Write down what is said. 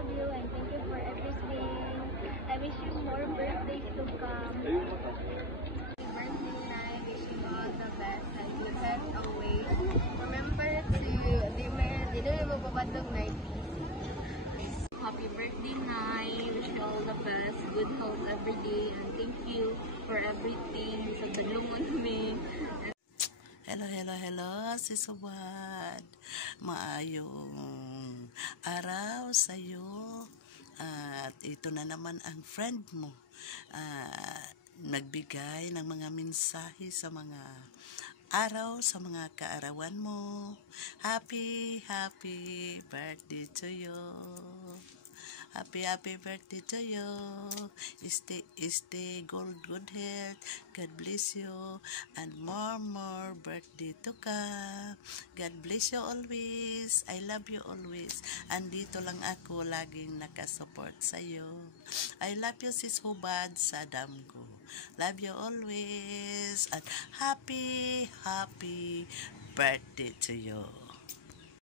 love you and thank you for everything. I wish you more birthdays to come. Happy birthday, Nay. Wish you all the best and good health always. Remember di mo babandong night. Happy birthday, Nay. Wish you all the best. Good health every day and thank you for everything. Sa tulungan mi. Hello, si Subad. Maayong araw sa'yo. At ito na naman ang friend mo. Nagbigay ng mga mensahe sa mga araw, sa mga kaarawan mo. Happy birthday to you. Happy birthday to you. Stay good health. God bless you. And more birthday to come. God bless you always. I love you always. Andito lang ako laging nakasupport sa'yo. I love you, sis Hubad sa Damgo. Love you always. And happy birthday to you.